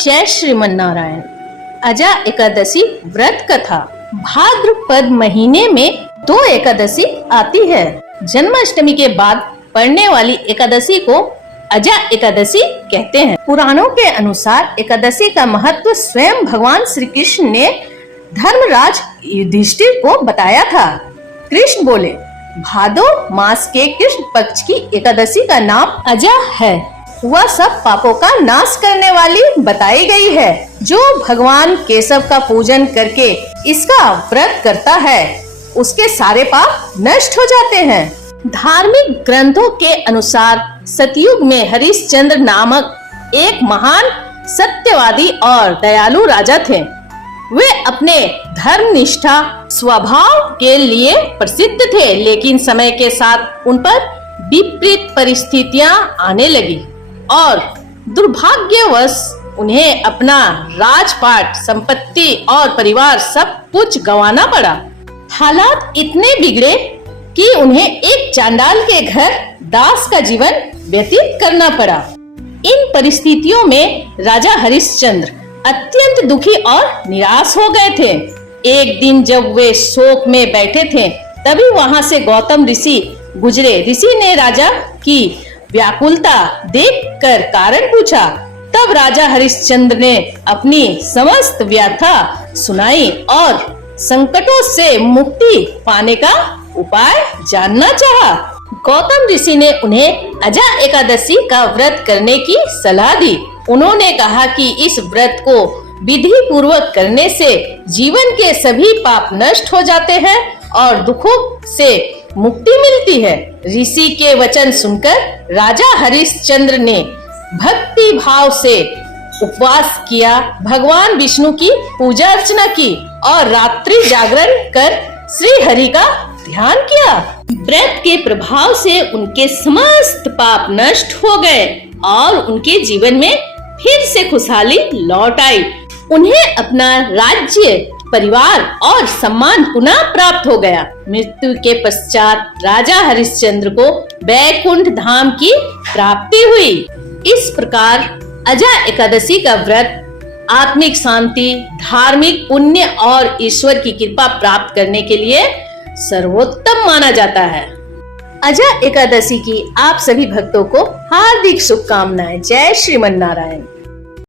जय श्रीमन नारायण। अजा एकादशी व्रत कथा। भाद्रपद महीने में 2 एकादशी आती है। जन्माष्टमी के बाद पड़ने वाली एकादशी को अजा एकादशी कहते हैं। पुराणों के अनुसार एकादशी का महत्व स्वयं भगवान श्री कृष्ण ने धर्मराज युधिष्ठिर को बताया था। कृष्ण बोले, भादो मास के कृष्ण पक्ष की एकादशी का नाम अजा है। वह सब पापों का नाश करने वाली बताई गई है। जो भगवान केशव का पूजन करके इसका व्रत करता है उसके सारे पाप नष्ट हो जाते हैं। धार्मिक ग्रंथों के अनुसार सतयुग में हरिश्चंद्र नामक एक महान सत्यवादी और दयालु राजा थे। वे अपने धर्मनिष्ठा स्वभाव के लिए प्रसिद्ध थे, लेकिन समय के साथ उन पर विपरीत परिस्थितियां आने लगी और दुर्भाग्यवश उन्हें अपना राजपाट, संपत्ति और परिवार सब कुछ गंवाना पड़ा। हालात इतने बिगड़े कि उन्हें एक चांडाल के घर दास का जीवन व्यतीत करना पड़ा। इन परिस्थितियों में राजा हरिश्चंद्र अत्यंत दुखी और निराश हो गए थे। एक दिन जब वे शोक में बैठे थे, तभी वहां से गौतम ऋषि गुजरे। ऋषि ने राजा की व्याकुलता देखकर कारण पूछा। तब राजा हरिश्चंद्र ने अपनी समस्त व्यथा सुनाई और संकटों से मुक्ति पाने का उपाय जानना चाहा। गौतम ऋषि ने उन्हें अजा एकादशी का व्रत करने की सलाह दी। उन्होंने कहा कि इस व्रत को विधि पूर्वक करने से जीवन के सभी पाप नष्ट हो जाते हैं और दुखों से मुक्ति मिलती है। ऋषि के वचन सुनकर राजा हरिश्चंद्र ने भक्ति भाव से उपवास किया, भगवान विष्णु की पूजा अर्चना की और रात्रि जागरण कर श्री हरि का ध्यान किया। व्रत के प्रभाव से उनके समस्त पाप नष्ट हो गए और उनके जीवन में फिर से खुशहाली लौट आई। उन्हें अपना राज्य, परिवार और सम्मान पुनः प्राप्त हो गया। मृत्यु के पश्चात राजा हरिश्चंद्र को वैकुंठ धाम की प्राप्ति हुई। इस प्रकार अजा एकादशी का व्रत आत्मिक शांति, धार्मिक पुण्य और ईश्वर की कृपा प्राप्त करने के लिए सर्वोत्तम माना जाता है। अजा एकादशी की आप सभी भक्तों को हार्दिक शुभकामनाएं। जय श्रीमन नारायण।